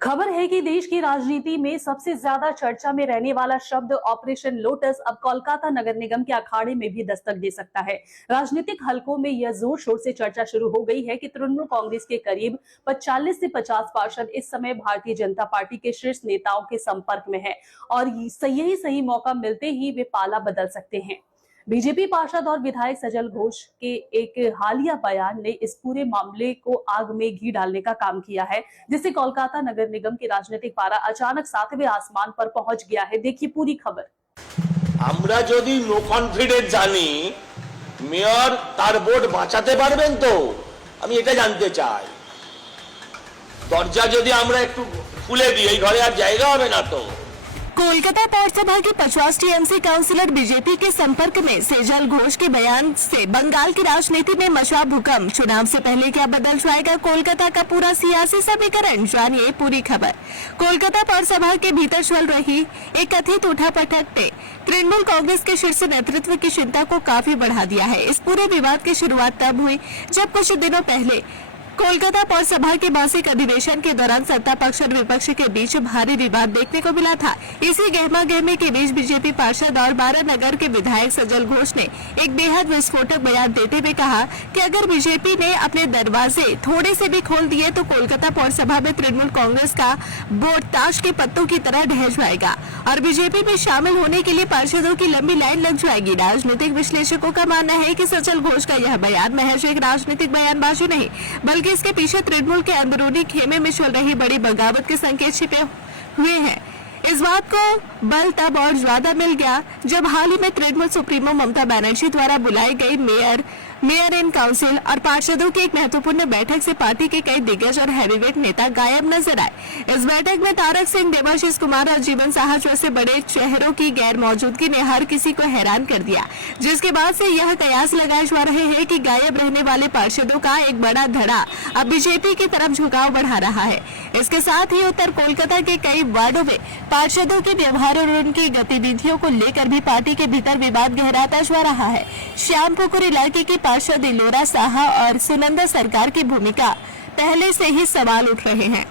खबर है कि देश की राजनीति में सबसे ज्यादा चर्चा में रहने वाला शब्द ऑपरेशन लोटस अब कोलकाता नगर निगम के अखाड़े में भी दस्तक दे सकता है। राजनीतिक हलकों में यह जोर शोर से चर्चा शुरू हो गई है कि तृणमूल कांग्रेस के करीब 40 से 50 पार्षद इस समय भारतीय जनता पार्टी के शीर्ष नेताओं के संपर्क में है और यही सही मौका मिलते ही वे पाला बदल सकते हैं। बीजेपी पार्षद और विधायक सजल घोष के एक हालिया बयान ने इस पूरे मामले को आग में घी डालने का काम किया है, जिससे कोलकाता नगर निगम की राजनीतिक पारा अचानक 7वें आसमान पर पहुंच गया है। देखिए पूरी खबर। আমরা যদি নো কনফিডেন্স জানি মেয়র তার ভোট বাঁচাতে পারবেন তো আমি এটা জানতে চাই। দরজা যদি আমরা একটু খুলে দিই এই ঘরে আর জায়গা হবে না তো। कोलकाता पौरसभा के 50 टीएमसी काउंसिलर बीजेपी के संपर्क में सेजल घोष के बयान से बंगाल की राजनीति में मचा भूकंप। चुनाव से पहले क्या बदल जाएगा कोलकाता का पूरा सियासी समीकरण, जानिए पूरी खबर। कोलकाता पौरसभा के भीतर चल रही एक कथित उठापटक ने तृणमूल कांग्रेस के शीर्ष नेतृत्व की चिंता को काफी बढ़ा दिया है। इस पूरे विवाद की शुरुआत तब हुई जब कुछ दिनों पहले कोलकाता पौरसभा के मासिक अधिवेशन के दौरान सत्ता पक्ष और विपक्ष के बीच भारी विवाद देखने को मिला था। इसी गहमा गहमी के बीच बीजेपी पार्षद और बारा नगर के विधायक सजल घोष ने एक बेहद विस्फोटक बयान देते हुए कहा कि अगर बीजेपी ने अपने दरवाजे थोड़े से भी खोल दिए तो कोलकाता पौरसभा में तृणमूल कांग्रेस का बोर्ड ताश के पत्तों की तरह ढह जाएगा और बीजेपी में शामिल होने के लिए पार्षदों की लंबी लाइन लग जाएगी। राजनीतिक विश्लेषकों का मानना है कि सजल घोष का यह बयान महज एक राजनीतिक बयानबाजी नहीं बल्कि इसके पीछे तृणमूल के अंदरूनी खेमे में चल रही बड़ी बगावत के संकेत छिपे हुए हैं। इस बात को बल तब और ज्यादा मिल गया जब हाल ही में तृणमूल सुप्रीमो ममता बनर्जी द्वारा बुलाई गई मेयर इन काउंसिल और पार्षदों की एक महत्वपूर्ण बैठक से पार्टी के कई दिग्गज और हैवीवेट नेता गायब नजर आए। इस बैठक में तारक सिंह, देवाशीष कुमार और जीवन साहा जैसे बड़े चेहरों की गैर मौजूदगी ने हर किसी को हैरान कर दिया, जिसके बाद से यह कयास लगाए जा रहे हैं कि गायब रहने वाले पार्षदों का एक बड़ा धड़ा अब बीजेपी की तरफ झुकाव बढ़ा रहा है। इसके साथ ही उत्तर कोलकाता के कई वार्डों में पार्षदों के व्यवहार और उनकी गतिविधियों को लेकर भी पार्टी के भीतर विवाद गहराता जा रहा है। श्यामपुकुर इलाके की पार्षद इलोरा साहा और सुनंदा सरकार की भूमिका पहले से ही सवाल उठ रहे हैं।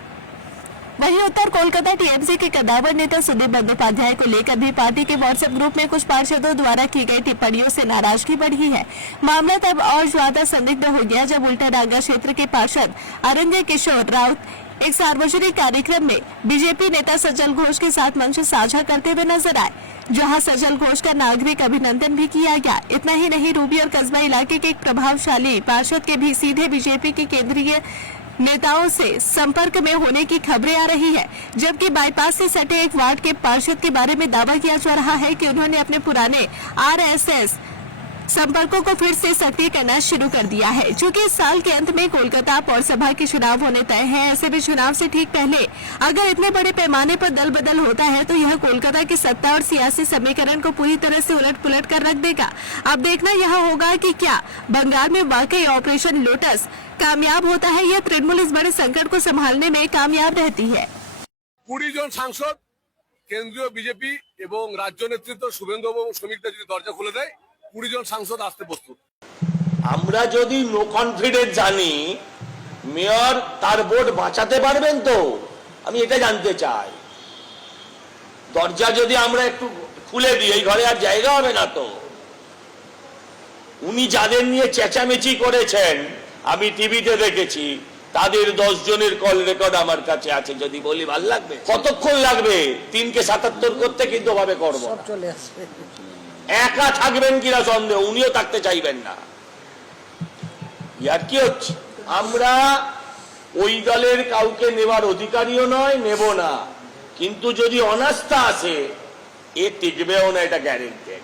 वहीं उत्तर कोलकाता टीएमसी के कदावर नेता सुदीप बंदोपाध्याय को लेकर भी पार्टी के व्हाट्सएप ग्रुप में कुछ पार्षदों द्वारा की गई टिप्पणियों से नाराजगी बढ़ी है। मामला तब और ज्यादा संदिग्ध हो गया जब उल्टाडांगा क्षेत्र के पार्षद अरण्य किशोर राउत एक सार्वजनिक कार्यक्रम में बीजेपी नेता सजल घोष के साथ मंच साझा करते हुए नजर आए, जहां सजल घोष का नागरिक अभिनंदन भी किया गया। इतना ही नहीं, रूबी और कस्बा इलाके के एक प्रभावशाली पार्षद के भी सीधे बीजेपी के केंद्रीय नेताओं से संपर्क में होने की खबरें आ रही है, जबकि बाईपास से सटे एक वार्ड के पार्षद के बारे में दावा किया जा रहा है कि उन्होंने अपने पुराने आरएसएस संपर्कों को फिर से सक्रिय करना शुरू कर दिया है। चूंकि इस साल के अंत में कोलकाता पौरसभा के चुनाव होने तय हैं, ऐसे में चुनाव से ठीक पहले अगर इतने बड़े पैमाने पर दल बदल होता है तो यह कोलकाता के सत्ता और सियासी समीकरण को पूरी तरह से उलट पुलट कर रख देगा। अब देखना यह होगा कि क्या बंगाल में वाकई ऑपरेशन लोटस कामयाब होता है या तृणमूल इस बड़े संकट को संभालने में कामयाब रहती है। 20 জন সাংসদ কেন্দ্রীয় বিজেপি এবং রাজ্য নেতৃত্ব শুভেন্দু এবং শ্রমিকদের যদি দরজা খুলে দেয় 20 জন সাংসদ আসতে প্রস্তুত। আমরা যদি নো কনফিডেন্স জানি মেয়র তার ভোট বাঁচাতে পারবেন তো আমি এটা জানতে চাই। দরজা যদি আমরা একটু খুলে দিই এই ঘরে আর জায়গা হবে না তো। উনি যাদের নিয়ে চেঁচামেচি করেছেন আমি টিভিতে দেখেছি, তাদের 10 জনের কল রেকর্ড আমার কাছে আছে। যদি বলি ভাল লাগবে? কতক্ষণ লাগবে 3 কে 77 করতে? কিন্তু ভাবে করব সব চলে আসবে। একা থাকবেন কিনা সন্দেহ, উনিও থাকতে চাইবেন না। ইয়ার কি হচ্ছে? আমরা ওই দলের কাউকে নেবার অধিকারীও নয়, নেব না। কিন্তু যদি অনাস্থা আসে এ টিকবেও না, এটা গ্যারেন্টেড।